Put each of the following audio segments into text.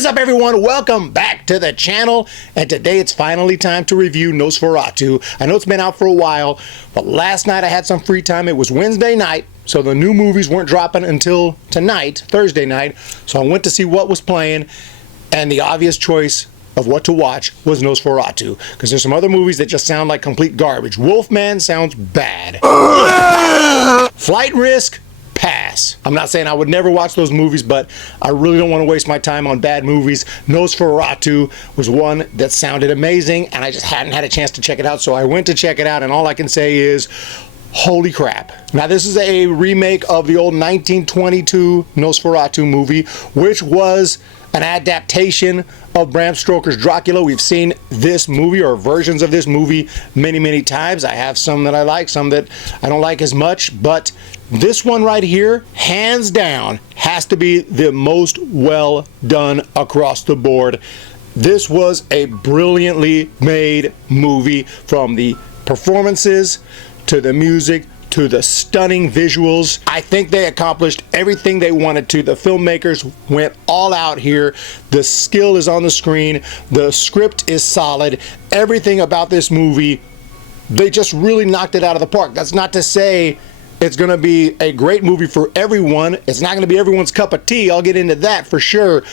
What is up, everyone? Welcome back to the channel, and today it's finally time to review Nosferatu. I know it's been out for a while, but last night I had some free time. It was Wednesday night, so the new movies weren't dropping until tonight, Thursday night, so I went to see what was playing, and the obvious choice of what to watch was Nosferatu, because there's some other movies that just sound like complete garbage. Wolfman sounds bad. Flight Risk, pass. I'm not saying I would never watch those movies, but I really don't want to waste my time on bad movies. Nosferatu was one that sounded amazing, and I just hadn't had a chance to check it out, so I went to check it out, and all I can say is, holy crap. Now, this is a remake of the old 1922 Nosferatu movie, which was an adaptation of Bram Stoker's Dracula. We've seen this movie or versions of this movie many times. I have some that I like, some that I don't like as much, but this one right here, hands down, has to be the most well done across the board. This was a brilliantly made movie, from the performances to the music to the stunning visuals. I think they accomplished everything they wanted to. The filmmakers went all out here. The skill is on the screen. The script is solid. Everything about this movie, they just really knocked it out of the park. That's not to say it's going to be a great movie for everyone. It's not going to be everyone's cup of tea. I'll get into that for sure.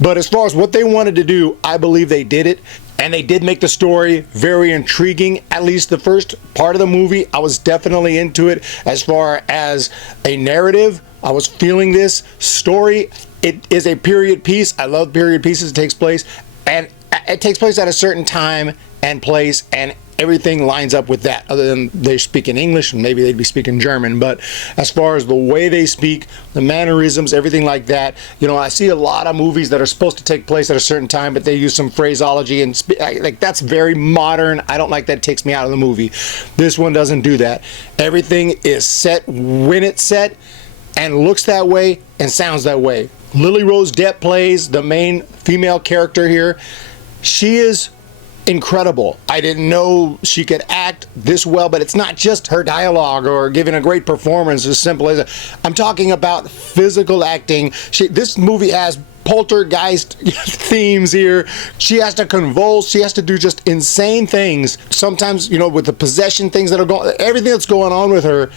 But as far as what they wanted to do, I believe they did it. And they did make the story very intriguing. At least the first part of the movie, I was definitely into it. As far as a narrative, I was feeling this story. It is a period piece. I love period pieces. It takes place, and it takes place at a certain time and place, and everything lines up with that, other than they speak in English, and maybe they'd be speaking German. But as far as the way they speak, the mannerisms, everything like that, you know, I see a lot of movies that are supposed to take place at a certain time, but they use some phraseology, and like, that's very modern. I don't like that. It takes me out of the movie. This one doesn't do that. Everything is set when it's set, and looks that way, and sounds that way. Lily-Rose Depp plays the main female character here. She is incredible. I didn't know she could act this well, but it's not just her dialogue or giving a great performance as simple as I'm talking about physical acting. This movie has poltergeist themes here. She has to convulse. She has to do just insane things. Sometimes, you know, with the possession things that are going, everything that's going on with her,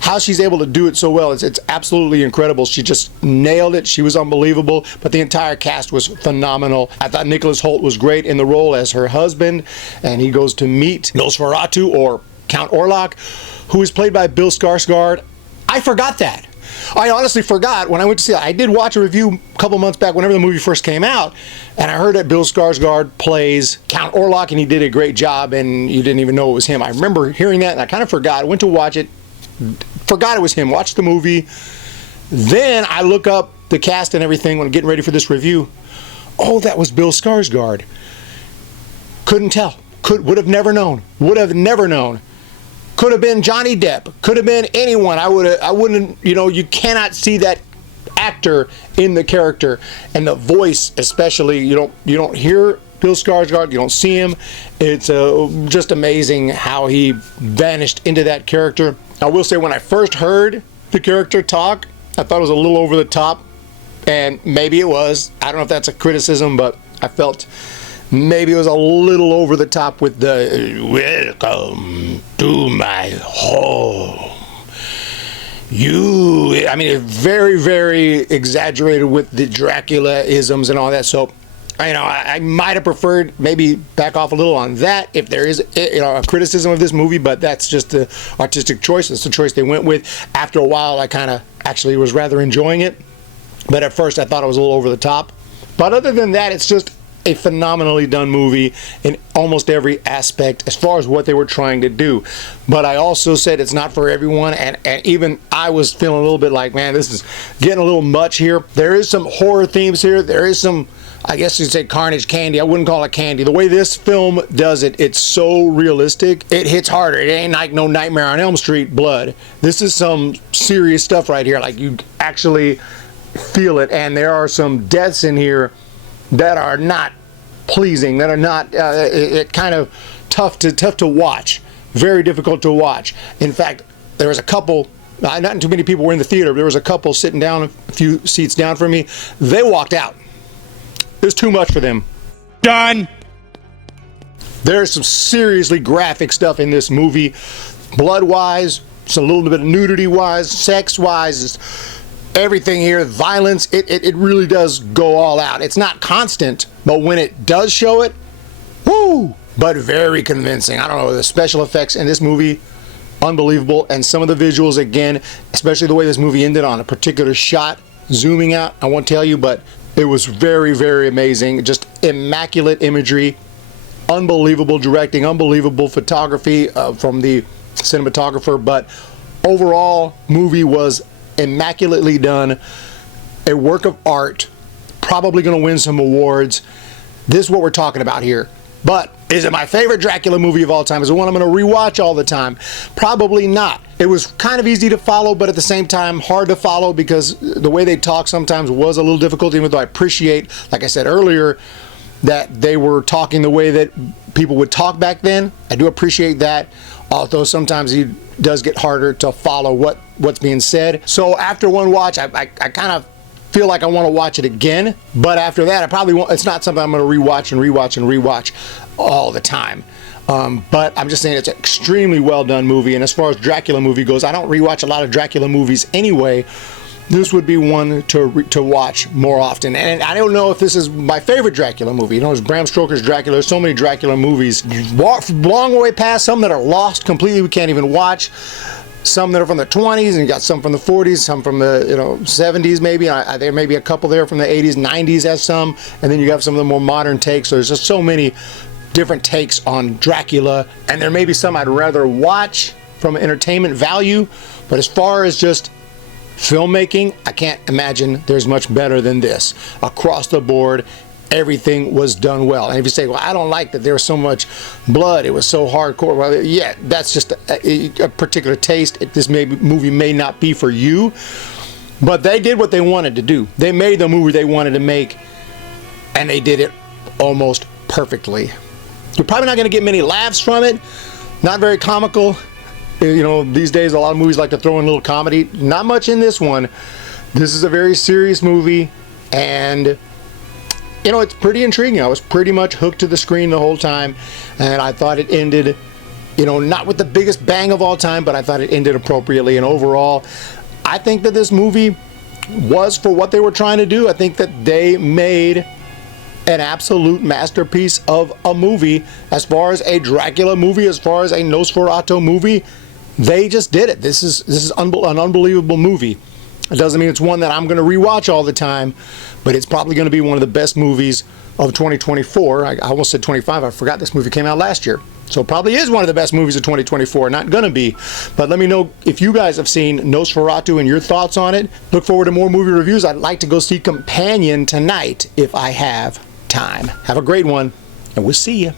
how she's able to do it so well, it's absolutely incredible. She just nailed it. She was unbelievable, but the entire cast was phenomenal. I thought Nicholas Hoult was great in the role as her husband, and he goes to meet Nosferatu, or Count Orlok, who is played by Bill Skarsgard. I forgot that. I honestly forgot when I went to see it. I did watch a review a couple months back whenever the movie first came out, and I heard that Bill Skarsgard plays Count Orlok, and he did a great job, and you didn't even know it was him. I remember hearing that, and I kind of forgot. I went to watch it, forgot it was him, watched the movie. Then I look up the cast and everything when I'm getting ready for this review. Oh, that was Bill Skarsgard. Couldn't tell. Would have never known. Would have never known. Could have been Johnny Depp. Could have been anyone. I wouldn't, you know, you cannot see that actor in the character. And the voice especially, you don't hear Bill Skarsgard, you don't see him. It's just amazing how he vanished into that character. I will say, when I first heard the character talk, I thought it was a little over the top, and maybe it was. I don't know if that's a criticism, but I felt maybe it was a little over the top with the "welcome to my home." I mean, it's very exaggerated with the Dracula-isms and all that, so you know, I might have preferred maybe back off a little on that if there is, you know, a criticism of this movie, but that's just the artistic choice. It's the choice they went with. After a while, I kind of actually was rather enjoying it, but at first I thought it was a little over the top. But other than that, it's just a phenomenally done movie in almost every aspect as far as what they were trying to do. But I also said it's not for everyone, and even I was feeling a little bit like, man, this is getting a little much here. There is some horror themes here. There is some, I guess you'd say, carnage candy. I wouldn't call it candy. The way this film does it, it's so realistic. It hits harder. It ain't like no Nightmare on Elm Street blood. This is some serious stuff right here. Like, you actually feel it, and there are some deaths in here that are not pleasing, that are not, it kind of tough to watch. Very difficult to watch. In fact, there was a couple, not too many people were in the theater, but there was a couple sitting down a few seats down from me. They walked out. is too much for them. Done. There's some seriously graphic stuff in this movie, blood-wise, some little bit of nudity-wise, sex-wise, everything here, violence. It really does go all out. It's not constant, but when it does show it, woo! But very convincing. I don't know, the special effects in this movie, unbelievable. And some of the visuals, again, especially the way this movie ended on a particular shot, zooming out, I won't tell you, but it was very, very amazing. Just immaculate imagery, unbelievable directing, unbelievable photography from the cinematographer. But overall, movie was immaculately done, a work of art, probably going to win some awards. This is what we're talking about here. But is it my favorite Dracula movie of all time? Is it one I'm going to rewatch all the time? Probably not. It was kind of easy to follow, but at the same time hard to follow because the way they talk sometimes was a little difficult, even though I appreciate, like I said earlier, that they were talking the way that people would talk back then. I do appreciate that, although sometimes it does get harder to follow what's being said. So after one watch, I kind of feel like I want to watch it again, but after that I probably won't. It's not something I'm going to rewatch and rewatch and rewatch all the time. But I'm just saying it's an extremely well done movie, and as far as Dracula movie goes, I don't rewatch a lot of Dracula movies anyway. This would be one to watch more often. And I don't know if this is my favorite Dracula movie. You know, it's Bram Stoker's Dracula. There's so many Dracula movies. Long way past, some that are lost completely, we can't even watch. Some that are from the 20s, and you got some from the 40s, some from the 70s maybe. There may be a couple there from the 80s, 90s as some, and then you have some of the more modern takes. So there's just so many different takes on Dracula, and there may be some I'd rather watch from entertainment value, but as far as just filmmaking, I can't imagine there's much better than this. Across the board, everything was done well. And if you say, well, I don't like that there was so much blood, it was so hardcore, well, yeah, that's just a particular taste. This movie may not be for you, but they did what they wanted to do. They made the movie they wanted to make, and they did it almost perfectly. You're probably not going to get many laughs from it, not very comical. You know, these days a lot of movies like to throw in a little comedy. Not much in this one. This is a very serious movie, and you know, it's pretty intriguing. I was pretty much hooked to the screen the whole time, and I thought it ended, you know, not with the biggest bang of all time, but I thought it ended appropriately. And overall, I think that this movie was for what they were trying to do. I think that they made an absolute masterpiece of a movie. As far as a Dracula movie, as far as a Nosferatu movie, they just did it. This is an unbelievable movie. It doesn't mean it's one that I'm going to rewatch all the time, but it's probably going to be one of the best movies of 2024. I almost said 25. I forgot this movie came out last year. So it probably is one of the best movies of 2024. Not going to be. But let me know if you guys have seen Nosferatu and your thoughts on it. Look forward to more movie reviews. I'd like to go see Companion tonight if I have time. Have a great one, and we'll see you.